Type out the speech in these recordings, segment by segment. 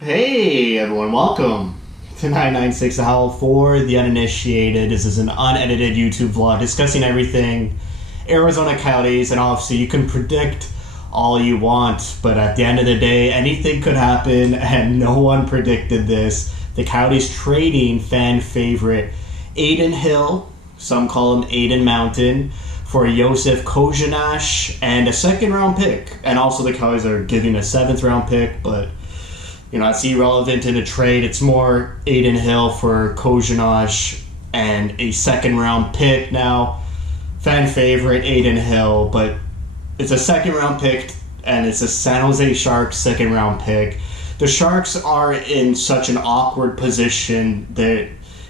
Hey everyone, welcome to 996 The Howl for the uninitiated. This is an unedited YouTube vlog discussing everything Arizona Coyotes, and obviously you can predict all you want, but at the end of the day, anything could happen, and no one predicted this. The Coyotes trading fan favorite Adin Hill, some call him Aiden Mountain, for Josef Kořenář and a second round pick. And also the Coyotes are giving a 7th round pick, but it's irrelevant in a trade. It's more Aiden Hill for Kořenář and a 2nd round pick. Now, fan favorite Aiden Hill, but it's a 2nd round pick and it's a San Jose Sharks 2nd round pick. The Sharks are in such an awkward position that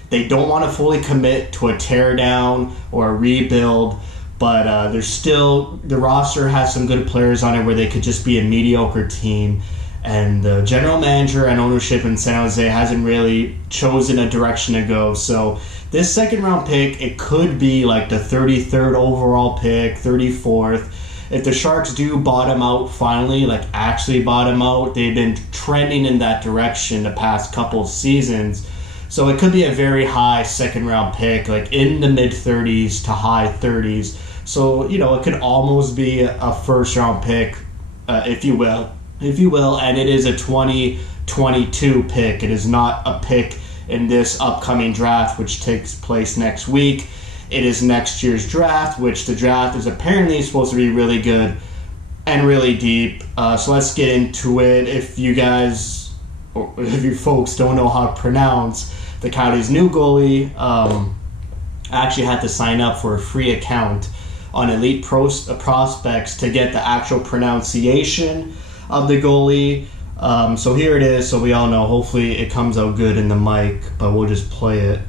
they don't want to fully commit to a teardown or a rebuild, but the roster has some good players on it where they could just be a mediocre team. And the general manager and ownership in San Jose hasn't really chosen a direction to go. So this 2nd round pick, it could be like the 33rd overall pick, 34th. If the Sharks do bottom out finally, like actually bottom out, they've been trending in that direction the past couple seasons. So it could be a very high 2nd round pick, like in the mid 30s to high 30s. So, it could almost be a 1st round pick, if you will, and it is a 2022 pick. It is not a pick in this upcoming draft, which takes place next week. It is next year's draft, which the draft is apparently supposed to be really good and really deep. So let's get into it. If you folks don't know how to pronounce the Coyotes' new goalie, I actually had to sign up for a free account on Elite Prospects to get the actual pronunciation of the goalie. So here it is, so we all know. Hopefully it comes out good in the mic, but we'll just play it.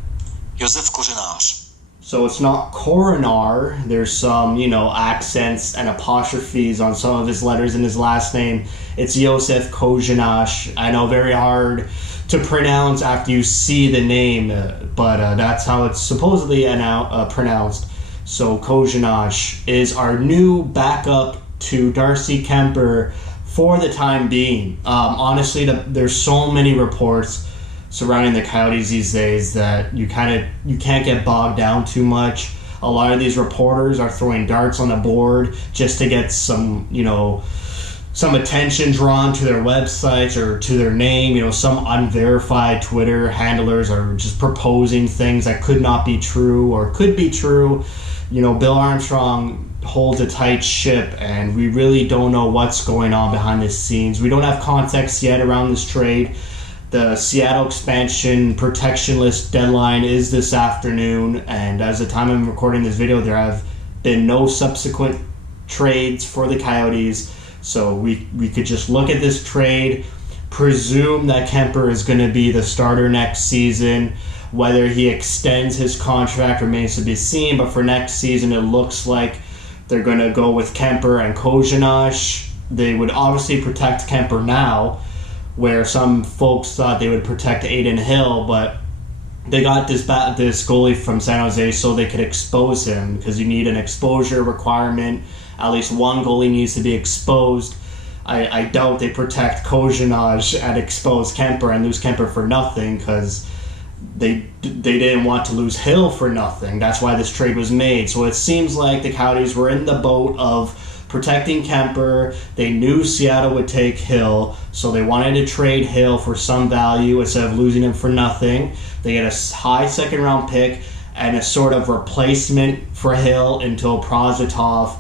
Josef Kořenář. So it's not Kořenář. There's some, accents and apostrophes on some of his letters in his last name. It's Josef Kořenář. I know, very hard to pronounce after you see the name, but that's how it's supposedly pronounced. So Kořenář is our new backup to Darcy Kuemper for the time being. Honestly, there's so many reports surrounding the Coyotes these days that you can't get bogged down too much. A lot of these reporters are throwing darts on the board just to get some attention drawn to their websites or to their name. Some unverified Twitter handlers are just proposing things that could not be true or could be true. Bill Armstrong holds a tight ship, and we really don't know what's going on behind the scenes. We don't have context yet around this trade. The Seattle expansion protection list deadline is this afternoon, and as the time I'm recording this video, there have been no subsequent trades for the Coyotes. So we could just look at this trade, presume that Kuemper is going to be the starter next season. Whether he extends his contract remains to be seen, but for next season it looks like they're going to go with Kuemper and Kořenář. They would obviously protect Kuemper now, where some folks thought they would protect Aiden Hill, but they got this goalie from San Jose so they could expose him, because you need an exposure requirement. At least one goalie needs to be exposed. I doubt they protect Kořenář and expose Kuemper and lose Kuemper for nothing, because they didn't want to lose Hill for nothing. That's why this trade was made. So it seems like the Coyotes were in the boat of protecting Kuemper. They knew Seattle would take Hill, so they wanted to trade Hill for some value instead of losing him for nothing. They get a high 2nd round pick and a sort of replacement for Hill until Prosvetov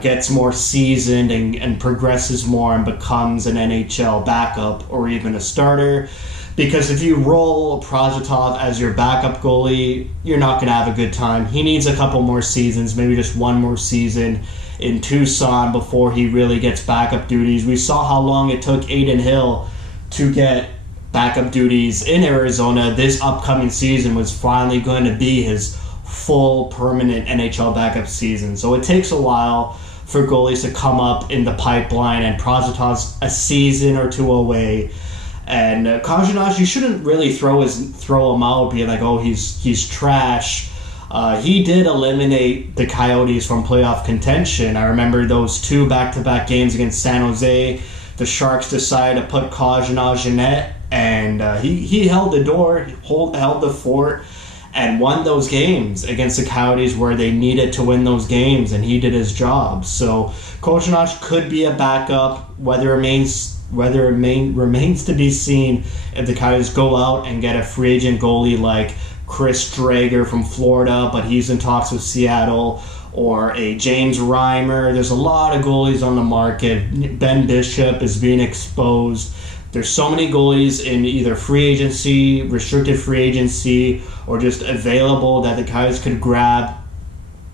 gets more seasoned and progresses more and becomes an NHL backup or even a starter. Because if you roll Prosvetov as your backup goalie, you're not going to have a good time. He needs a couple more seasons, maybe just one more season in Tucson before he really gets backup duties. We saw how long it took Aiden Hill to get backup duties in Arizona. This upcoming season was finally going to be his full permanent NHL backup season. So it takes a while for goalies to come up in the pipeline, and Prosvetov's a season or two away. And Kořenář, you shouldn't really throw him out, being like, oh, he's trash. He did eliminate the Coyotes from playoff contention. I remember those 2 back-to-back games against San Jose. the Sharks decided to put Kořenář in net, and he held the door, held the fort, and won those games against the Coyotes where they needed to win those games, and he did his job. So Kořenář could be a backup, whether it remains to be seen if the Coyotes go out and get a free agent goalie like Chris Drager from Florida, but he's in talks with Seattle, or a James Reimer. There's a lot of goalies on the market. Ben Bishop is being exposed. There's so many goalies in either free agency, restricted free agency, or just available that the Coyotes could grab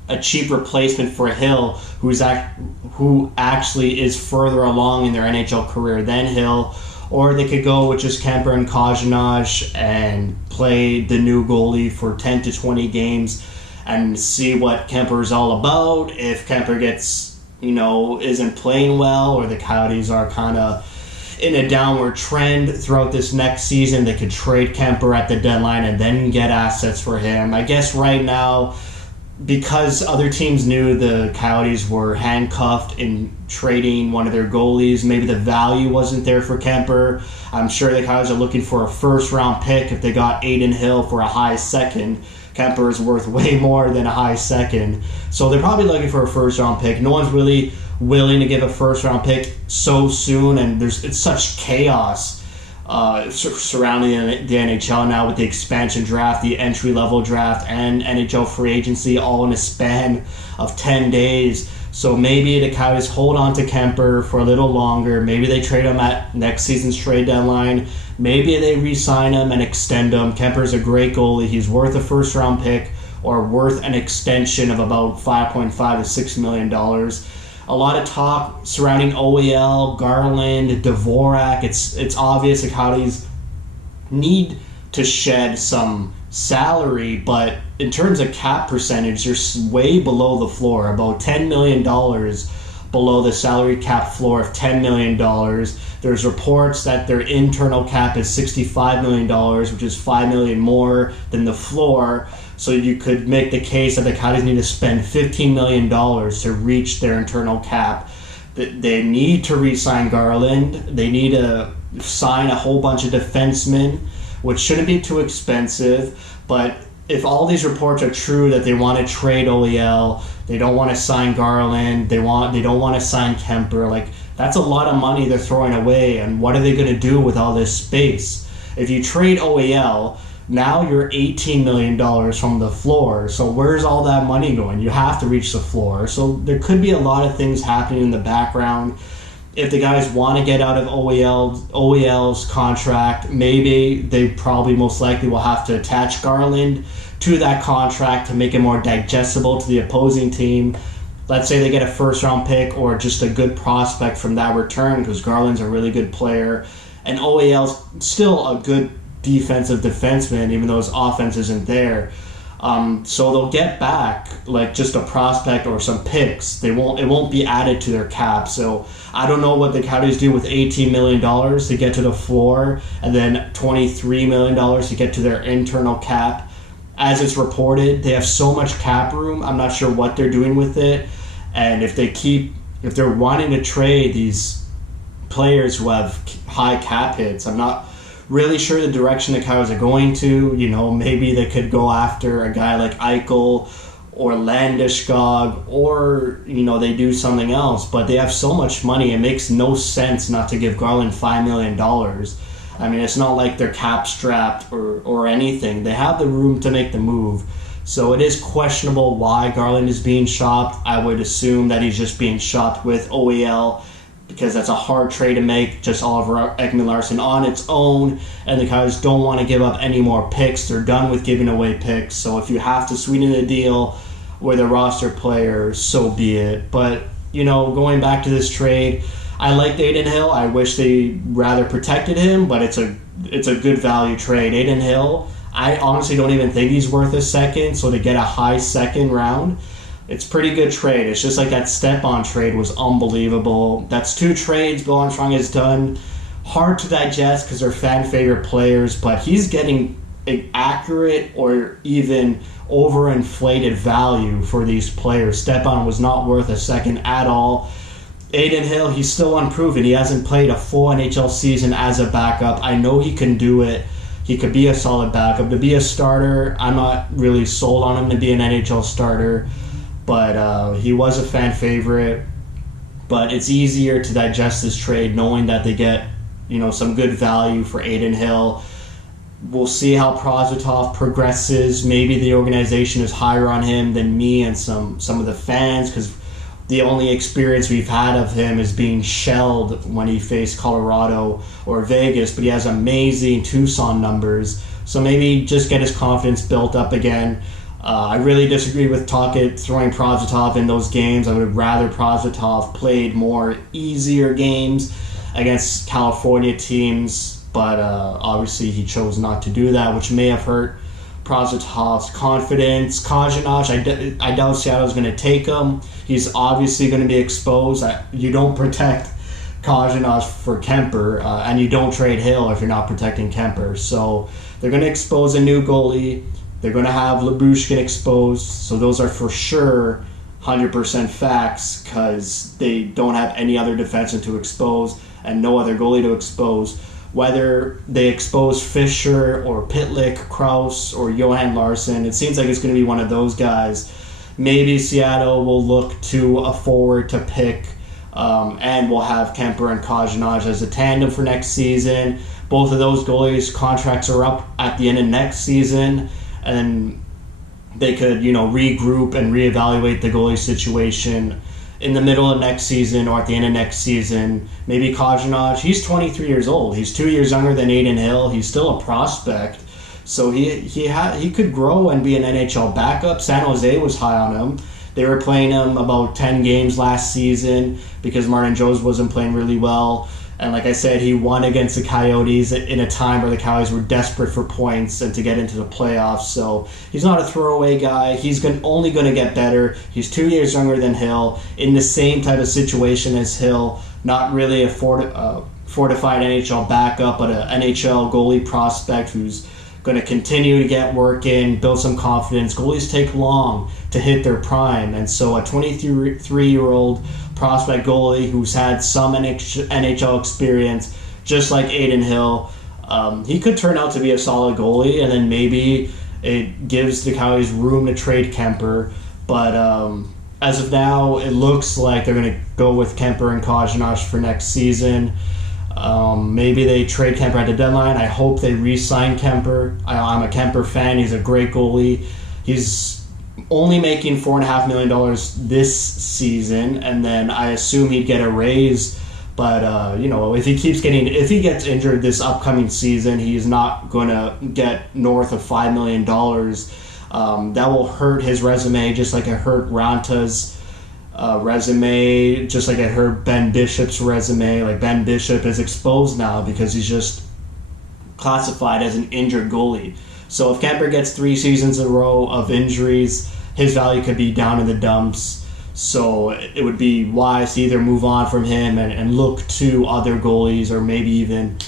a cheap replacement for Hill, who actually is further along in their NHL career than Hill. Or they could go with just Kuemper and Kořenář and play the new goalie for 10 to 20 games and see what Kuemper is all about. If Kuemper isn't playing well, or the Coyotes are kind of in a downward trend throughout this next season, they could trade Kuemper at the deadline and then get assets for him. I guess right now, because other teams knew the Coyotes were handcuffed in trading one of their goalies, maybe the value wasn't there for Kuemper. I'm sure the Coyotes are looking for a first-round pick if they got Aiden Hill for a high second. Kuemper is worth way more than a high second. So they're probably looking for a first-round pick. No one's really willing to give a first-round pick so soon, and it's such chaos surrounding the NHL now with the expansion draft, the entry-level draft, and NHL free agency all in a span of 10 days. So maybe the Coyotes hold on to Kuemper for a little longer. Maybe they trade him at next season's trade deadline. Maybe they re-sign him and extend him. Kemper's a great goalie. He's worth a first-round pick or worth an extension of about $5.5 to $6 million. A lot of talk surrounding OEL, Garland, Dvorak. It's obvious the Coyotes need to shed some salary, but in terms of cap percentage, they're way below the floor, about $10 million below the salary cap floor of $10 million. There's reports that their internal cap is $65 million, which is $5 million more than the floor. So you could make the case that the Coyotes need to spend $15 million to reach their internal cap. They need to re-sign Garland. They need to sign a whole bunch of defensemen, which shouldn't be too expensive. But if all these reports are true that they want to trade OEL, they don't want to sign Garland, they don't want to sign Kuemper, that's a lot of money they're throwing away. And what are they going to do with all this space? If you trade OEL, now you're $18 million from the floor. So where's all that money going? You have to reach the floor. So there could be a lot of things happening in the background. If the guys want to get out of OEL's contract, maybe they probably most likely will have to attach Garland to that contract to make it more digestible to the opposing team. Let's say they get a first-round pick or just a good prospect from that return, because Garland's a really good player, and OEL's still a good defensive defenseman, even though his offense isn't there. So they'll get back just a prospect or some picks. It won't be added to their cap. So I don't know what the Coyotes do with $18 million to get to the floor, and then $23 million to get to their internal cap. As it's reported, they have so much cap room. I'm not sure what they're doing with it, and if they're wanting to trade these players who have high cap hits, I'm not really sure the direction the Coyotes are going to. Maybe they could go after a guy like Eichel or Landeskog, or they do something else. But they have so much money, it makes no sense not to give Garland $5 million. I mean, it's not like they're cap strapped or anything. They have the room to make the move. So it is questionable why Garland is being shopped. I would assume that he's just being shopped with OEL, because that's a hard trade to make, just Oliver Ekman-Larsson on its own, and the Coyotes don't want to give up any more picks. They're done with giving away picks, so if you have to sweeten the deal with a roster player, so be it. But, going back to this trade, I like Aiden Hill. I wish they rather protected him, but it's a good value trade. Aiden Hill, I honestly don't even think he's worth a second, so to get a high second round, it's pretty good trade. It's just like that step-on trade was unbelievable. That's two trades Bill Armstrong has done. Hard to digest because they're fan-favorite players, but he's getting an accurate or even overinflated value for these players. Step-on was not worth a second at all. Aiden Hill, he's still unproven. He hasn't played a full NHL season as a backup. I know he can do it. He could be a solid backup. To be a starter, I'm not really sold on him to be an NHL starter, but he was a fan favorite. But it's easier to digest this trade knowing that they get, some good value for Adin Hill. We'll see how Prosvetov progresses. Maybe the organization is higher on him than me and some of the fans, because the only experience we've had of him is being shelled when he faced Colorado or Vegas, but he has amazing Tucson numbers. So maybe just get his confidence built up again. I really disagree with Tocchet throwing Prosvetov in those games. I would rather Prosvetov played more easier games against California teams, but obviously he chose not to do that, which may have hurt Prosvetov's confidence. Kořenář, I doubt Seattle's going to take him. He's obviously going to be exposed. You don't protect Kořenář for Kuemper, and you don't trade Hill if you're not protecting Kuemper. So they're going to expose a new goalie. They're going to have Lyubushkin exposed. So those are for sure 100% facts, because they don't have any other defenseman to expose and no other goalie to expose. Whether they expose Fisher or Pitlick, Kraus, or Johan Larsson, it seems like it's going to be one of those guys. Maybe Seattle will look to a forward to pick, and we'll have Kuemper and Kořenář as a tandem for next season. Both of those goalies' contracts are up at the end of next season, and they could, regroup and reevaluate the goalie situation in the middle of next season or at the end of next season. Maybe Kořenář, he's 23 years old. He's 2 years younger than Aiden Hill. He's still a prospect. So he could grow and be an NHL backup. San Jose was high on him. They were playing him about 10 games last season because Martin Jones wasn't playing really well. And like I said, he won against the Coyotes in a time where the Coyotes were desperate for points and to get into the playoffs. So he's not a throwaway guy. He's only going to get better. He's 2 years younger than Hill, in the same type of situation as Hill. Not really a fortified NHL backup, but an NHL goalie prospect who's going to continue to get work in, build some confidence. Goalies take long to hit their prime, and so a 23-year-old prospect goalie who's had some NHL experience, just like Aiden Hill, he could turn out to be a solid goalie, and then maybe it gives the Coyotes room to trade Kuemper. But as of now, it looks like they're going to go with Kuemper and Kořenář for next season. Maybe they trade Kuemper at the deadline. I hope they re-sign Kuemper. I'm a Kuemper fan. He's a great goalie. He's only making $4.5 million this season, and then I assume he'd get a raise. But if he gets injured this upcoming season, he's not going to get north of $5 million. That will hurt his resume, just like it hurt Ranta's resume, just like it hurt Ben Bishop's resume. Like, Ben Bishop is exposed now because he's just classified as an injured goalie. So if Kuemper gets 3 seasons in a row of injuries, his value could be down in the dumps. So it would be wise to either move on from him and look to other goalies, or maybe even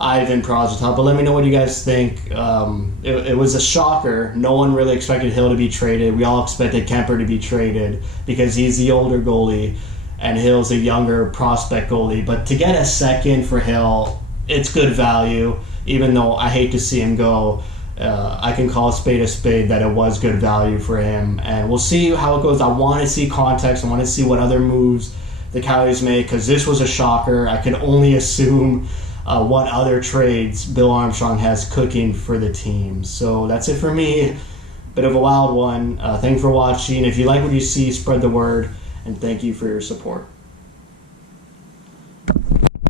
Ivan Prosvetov. But let me know what you guys think. It was a shocker. No one really expected Hill to be traded. We all expected Kuemper to be traded because he's the older goalie and Hill's a younger prospect goalie. But to get a second for Hill, it's good value. Even though I hate to see him go, I can call a spade that it was good value for him. And we'll see how it goes. I want to see context. I want to see what other moves the Coyotes make, because this was a shocker. I can only assume what other trades Bill Armstrong has cooking for the team. So that's it for me. Bit of a wild one. Thanks for watching. If you like what you see, spread the word, and thank you for your support.